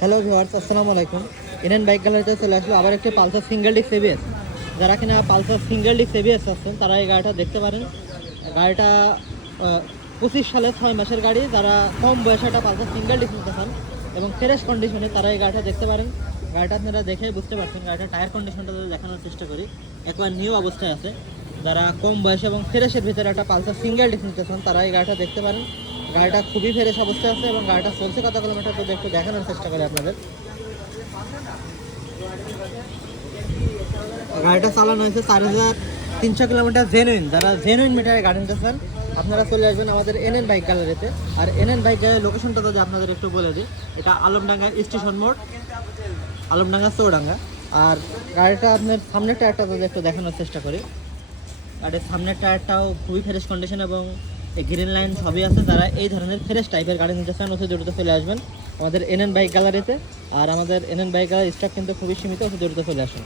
Hello viewers, আসসালামু আলাইকুম। NN bike গ্যালারিতে চলে আসলো আবার একটি পালসার সিঙ্গেল ডিস্ক এবিএস। যারা কিনা পালসার সিঙ্গেল ডিস্ক এবিএস আছেন তারা এই গাড়িটা দেখতে পারেন। গাড়িটা 25 সালে 6 মাসের গাড়ি। যারা কম বয়সে একটা পালসার সিঙ্গেল ডিস্ক নিতে চান এবং ফ্রেশ কন্ডিশনে তারা এই গাড়িটা দেখতে পারেন। গাড়িটা আপনারা দেখে বুঝতে পারছেন। গাড়িটা টায়ার কন্ডিশনটা যদি দেখানোর চেষ্টা করি, একবার নিউ অবস্থায় আছে। যারা কম বয়সে এবং ফ্রেশের ভিতরে একটা পালসার সিঙ্গেল ডিস্ক নিতে চান তারা এই গাড়িটা দেখতে পারেন। গাড়িটা খুবই ফ্রেশ অবস্থায় আছে এবং গাড়িটা চলছে কত কিলোমিটার যদি একটু দেখানোর চেষ্টা করি আপনাদের। গাড়িটা চালানো হয়েছে 4300 কিলোমিটার জেনুইন। যারা জেনুইন মিটারে গাড়ি নিতে চান আপনারা চলে আসবেন আমাদের এনএন বাইক গ্যালারিতে। আর এনএন বাইক গ্যালারির লোকেশনটা যদি আপনাদের একটু বলে দিই, এটা আলমডাঙ্গা স্টেশন মোড়, আলমডাঙ্গা চৌডাঙ্গা। আর গাড়িটা আপনার সামনের টায়ারটা যদি একটু দেখানোর চেষ্টা করি, গাড়ির সামনের টায়ারটাও খুবই ফ্রেশ কন্ডিশন এবং গ্রিন লাইন সবই আছে। যারা এই ধরনের ফ্রেশ টাইপের গাড়ি নিতে চান অতি দ্রুত চলে আসবেন আমাদের এনএন বাইক গ্যালারিতে। আর আমাদের এনএন বাইক গ্যালারির স্টক কিন্তু খুবই সীমিত, অতি দ্রুত চলে আসুন।